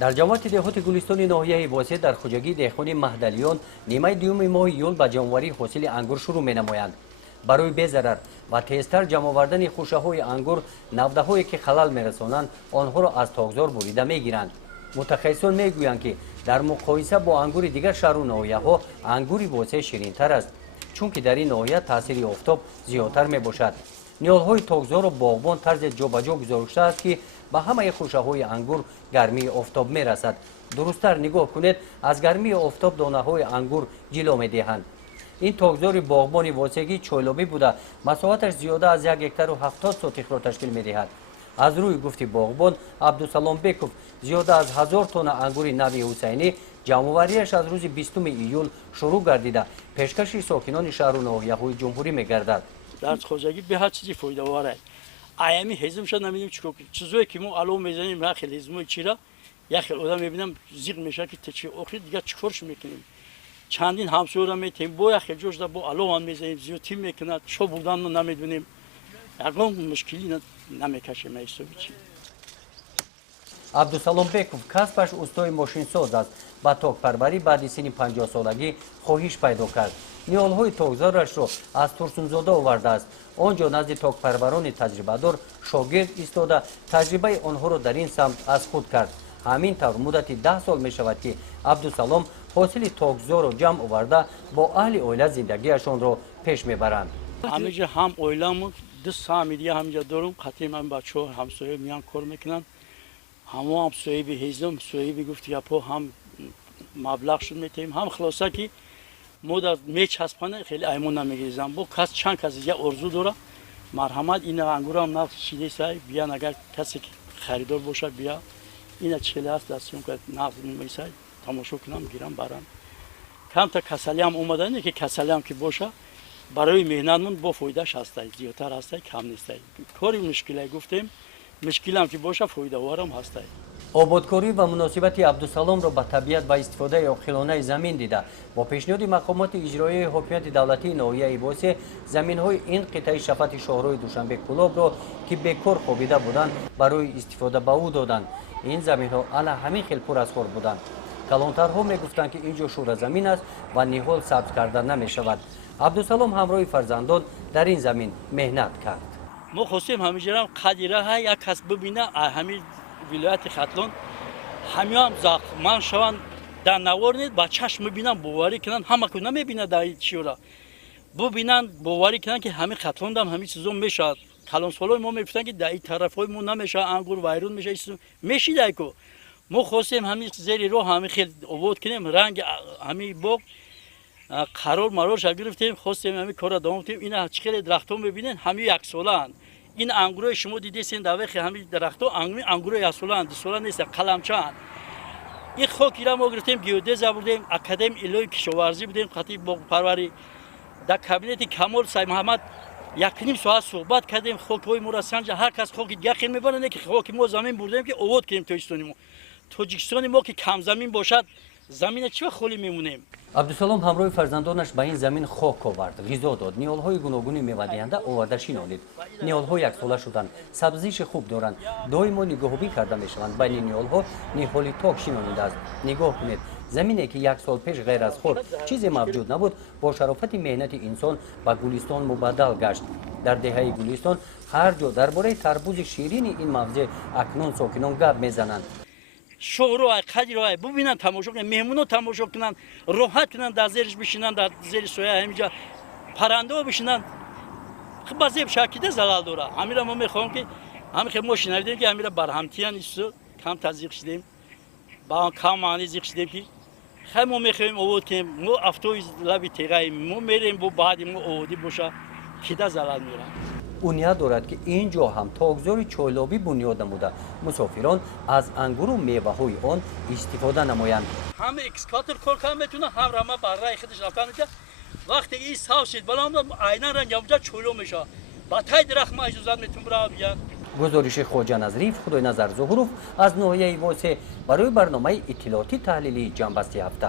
در جماعت دهات گلستان ناحیه واسه در خواجگی دهخانی مهدلیان نیمه دوم ماه ایول به جمع‌آوری حاصل انگور شروع می‌نمایند. برای بی‌ضرر و تیزتر جمع آوردن خوشه‌های انگور، نوده‌هایی که خلل می‌رسانند آنها را از تاکزار بریده می‌گیرند. متخصصان می‌گویند که در مقایسه با انگور دیگر شهر و ناحیه‌ها انگور واسه شیرین‌تر است، چون که در این ناحیه تاثیر آفتاب زیادتر می‌باشد. نیال‌های تاکزار و باغبان طرز جابجا گذاشته است که به همه خوشه‌های انگور گرمی آفتاب می‌رسد. درست‌تر نگاه کنید، از گرمی آفتاب دانه‌های انگور جلو می‌دهند. این تاکزار باغبانی واسگی چویلابی بوده، مساحتش زیاده از 1 هکتار و 70 سوتیخ را تشکیل می‌دهد. از روی گفتی باغبان عبدالسلام بیکوف زیاده از 1000 تن انگور نوی حسینی جمع‌آوریش از روز 20 ایول شروع گردیده پیشکش ساکنان شهر و ناحیه‌های جمهوری می‌گردد. در خواجگی به هر چیزی فایده آوره. ایامی حزم شد نمیدونیم چیکار چیزایی که ما الان می‌زنیم را خیلی حزمای چیرا یا خیلی آدم می‌بینم زیغ میشه که چی آخر دیگه چیکارش می‌کنیم. چندین همسایه را می‌تیم با خیلی جوش دا با الان می‌زنیم زیادی می‌کنه چه بودن نمی‌دونیم. یکم مشکلی نمی‌کشیم ایستوی چی. عبدالسلام بیکوف کسبش استای ماشین ساز است. با تاک پروری بعد از سن 50 سالگی خواهش پیدا کرد. نیال‌های تاکزارش را از ترسونزاده آورده است. آنجا نزد تاک پروران تجربه دار شاگرد ایستاده تجربه آنها را در این سمت از خود کرد. همین طور مدت 10 سال می شود که عبدالسلام حاصل تاکزار را جمع آورده با اهل عائله زندگیشان را پیش میبرند. همینجا هم عائله‌مون دو فامیلی همینجا دارم. خاطر من بچه‌ها همسایه میان کار میکنن. هم صاحب حزم صاحب گفت یا پا هم مبلغ شد میتیم هم خلاصه که مدت میچسبانه خیلی ایمون نمیگیرم با کس چند کسی یا ارزو داره مرحمت این انگورم نفس شیده سای بیان اگر کسی که خریدار باشه بیا اینا چله است دستم که نفس میسای تماشا کنم گیرم برام کم تا کسلی هم اومده نه که کسلی هم که باشه برای مهنتمون با فایدهش هست زیادتر هست کم نیست کاری مشکلی گفتیم مشکل هم که باشه فایده وارم هست. آبادکاری و مناسبت عبدالسلام را به طبیعت و استفاده عاقلانه زمین دیده با پیشنهاد مقامات اجرایی حکومت دولتی ناحیه واسه زمین‌های این قطعه شفت شاهرای دوشنبه کلاب را که بیکار خوابیده بودند برای استفاده به او دادند. این زمین‌ها الا همین خیلی پر از خور بودند. کلانترها میگفتند که اینجا شور زمین است و نهال سبز کردن نمی‌شود. عبدالسلام همراه فرزندان در این زمین مهنت کرد. ما خواستیم همیشه قدیره های یک کس ببینه همین ولایت ختلان همیام زخمان شوند در نوارنید با چشم ببینن باوری کنن همه کو نمیبینه در این چیورا ببینن باوری کنن که همین ختلان دم همین چیزا میشه کلان سالای ما میگفتن که در این طرفای ما نمیشه انگور وایرون میشه میشیده کو ما خواستیم همین زیر رو همین خیلی آباد کنیم رنگ همین باغ قرار مرارش گرفتیم خواستیم همین کارا دوام کنیم اینا چقدر درختو میبینین همین یک سالن این انگور شما دیدین در واقع همین درختو انگور یک سالن دو سالن نیست قلمچان این خاکی را ما گرفتیم گیودز بردیم اکادمی علوی کشاورزی بودیم خطیب باغ پروری در کابینت کمال سید محمد یک نیم ساعت صحبت کردیم خاک‌های ما را سنج هر کس خاک یقین میبره که خاک ما زمین بردیم که آباد کنیم تاجیکستان ما که کم زمین باشد زمین چه خالی میمونیم. عبدالسلام همراه فرزندانش به این زمین خاک آورد، غذا داد، نیال‌های گوناگونی میوه‌دهنده آورده شینانید. نیال‌ها یک ساله شدند، سبزیش خوب دارند، دائما نگاهبین کرده میشوند. بین نیال‌ها نهالی تاک شینانیده است. نگاه کنید، زمینی که یک سال پیش غیر از خود چیزی موجود نبود، با شرافت مهنت انسان به گلستان مبدل گشت. در دهه گلستان هر جا درباره تربوز شیرین این موضع اکنون ساکنان گپ میزنند. شورای قدیرای ببینن تماشا کنن مهمونو تماشا کنن راحت کنن در زیرش بشینن در زیر سایه همینجا پرنده ها بشینن خب بعضی شکیده زلال داره همین ما میخوام که همین خیلی ما شنیدیم که همین برهمتیان است کم تزریق شدیم با کم معنی زیق شدیم که خیلی ما میخوایم آورد که ما افتوی لبی تیغای ما میریم با بعد ما آوردی باشه کیده زلال میرن. اونیا دارد که اینجا هم تاکزار چویلابی بنیاد نموده مسافران از انگور و میوه‌های آن استفاده نمایند. هم اکسکاتر کار کنه میتونه هم رما برای خودش رفتن که وقتی این ساو شد بلام عینا رنگ اونجا چولو میشه با تای درخت ما اجازه میتونه برا بیان. گزارش خواجه نظریف خدای نظر ظهورов از ناحیه واسه برای برنامه اطلاعاتی تحلیلی جنبسته هفته.